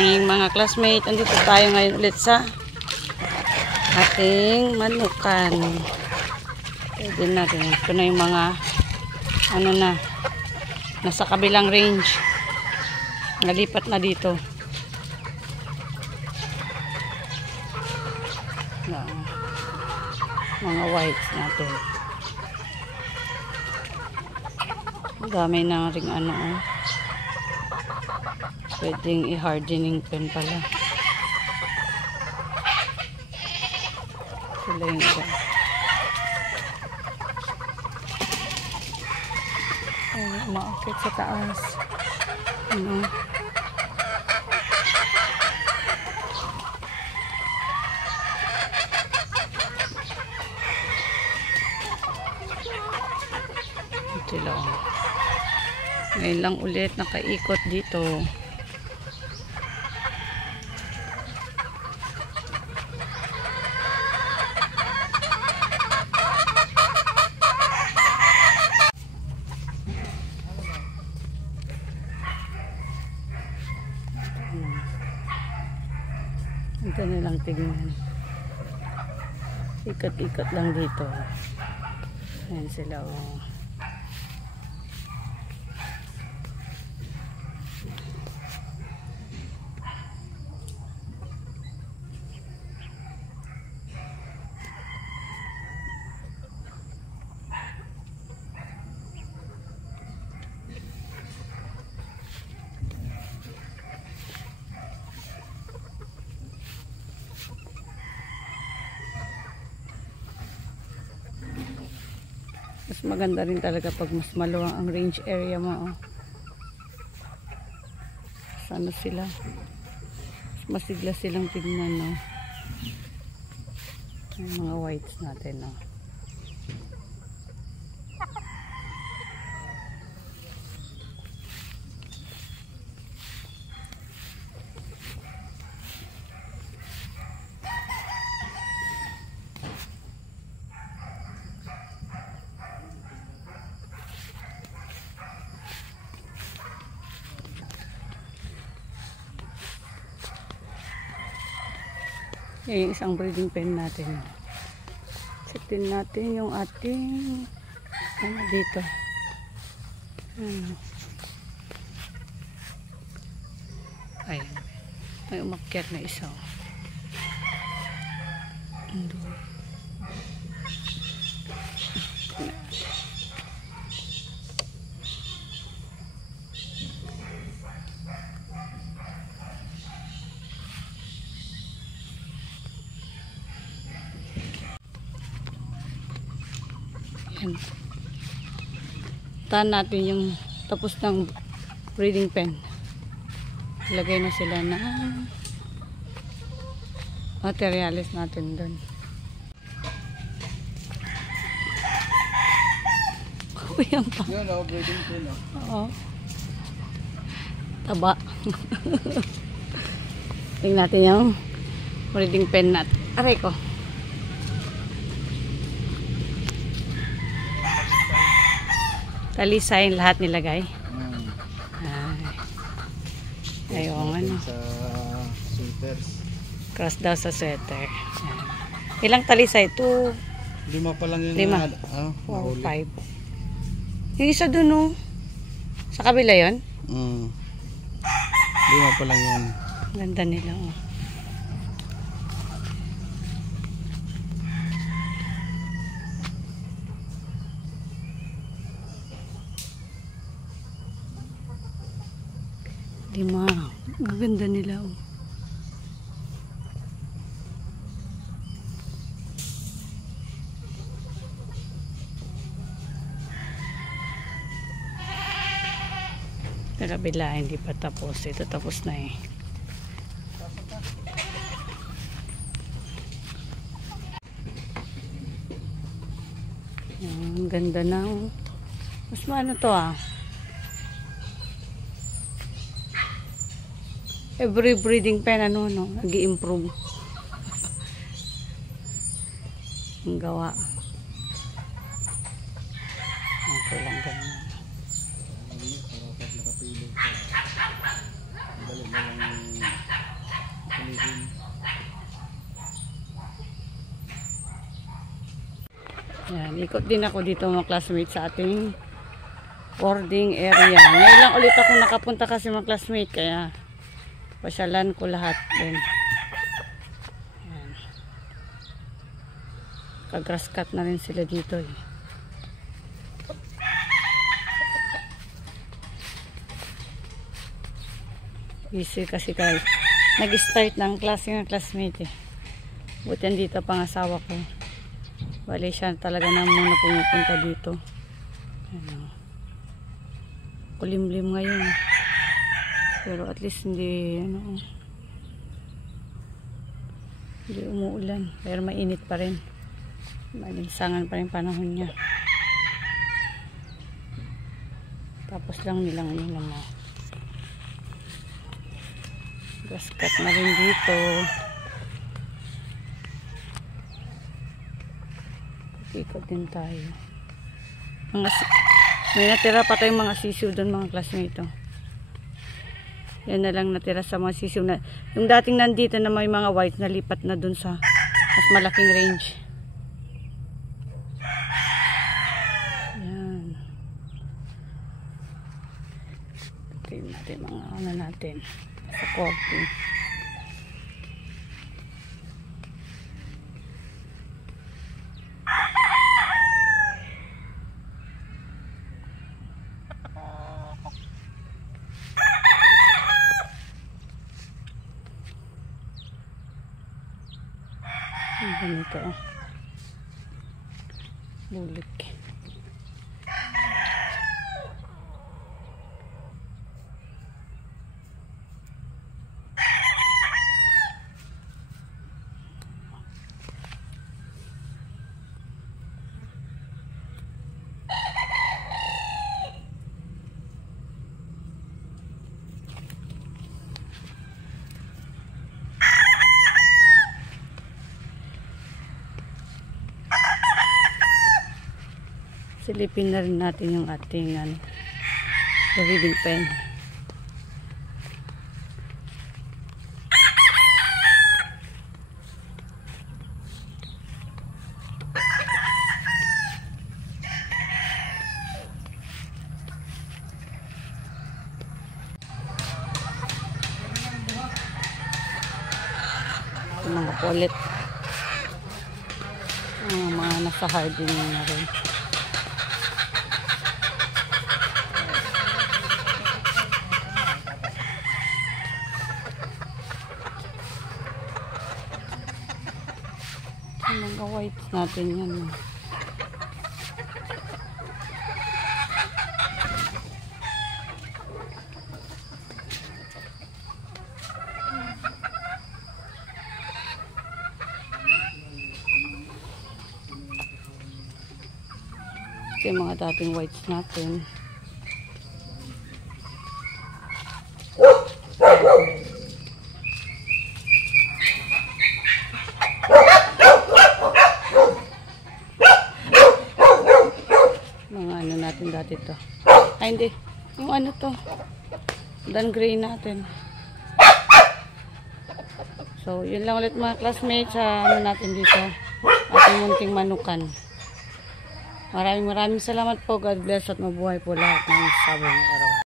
morning mga classmate. Andito tayo ngayon ulit sa ating manukan. Pwede natin. Ito na yung mga ano na nasa kabilang range. Nalipat na dito. Mga whites natin. Dami na ring ano oh. Pwedeng i-hardening pen pala. Sila yung iba. Ay, umaakit sa taas. Ano? Sila oh. Ngayon lang ulit nakaikot dito. Ito nilang tignan. Ikot-ikot lang dito. Ayan sila oh. Mas maganda rin talaga pag mas maluwang ang range area mo oh. Sana sila mas masigla silang tignan no? Yung mga whites natin no? Yung isang breeding pen natin. Check natin yung ating ano dito. Ayan. May umakyat na isa. Tahan natin yung tapos ng breeding pen. Ilagay na sila na materialis natin doon. Yan pa. Yun o, breeding pen o. Oo. Taba. Tingnan natin yung breeding pen natin. Aray ko. Talisayin lahat nilagay. Ayun ano. Sa sweaters. Cross daw sa sweater. Ayan. Ilang talisay? 2, 5 pa lang yun. 5. 5. Yung isa dun oh. Sa kabila yun? 5 pa lang yun. Ganda nila oh. Lima. Maganda nila oh. Pero bila hindi pa tapos. Ito tapos na eh. Ang ganda na oh. Mas maano to ah. Every breeding pen ano no, nag-i-improve. Ang gawa. Okay lang ganyan. sabihin. Yan, ikot din ako dito mga classmates sa ating boarding area. Ngayon lang ulit ako nakapunta kasi mga classmates, kaya pasyalan ko lahat din. Yan. Ka-grass cut na rin sila dito eh. Busy kasi guys. Nag-start ng klase ng classmate eh. Buti dito pang asawa ko. Bali siya talaga na muna pumupunta dito. Ano. Kulimlim ngayon. Pero at least hindi hindi umuulan. Pero mainit pa rin. Malinsangan pa rin panahon niya. Tapos lang nilang mga grass cut na rin dito. Ikot din tayo. May natira pa tayong mga sisiw doon mga classmate. Yan na lang natira sa mga sisiw na. Yung dating nandito na may mga white na lipat na doon sa mas malaking range. Yan. Tingnan natin mga ano natin. Sa coffee. Ganito bulik. Silipin na rin natin yung ating reading pen. Ito mga polit. Mga nasa hardening na rin. Mga whites natin yan. Ito yung mga dating whites natin. Natin dati to. Ay hindi. Yung ano to. Dan gray natin. So, yun lang ulit mga classmates sa ano natin dito. Ating munting manukan. Maraming salamat po. God bless at mabuhay po lahat ng sabong araw.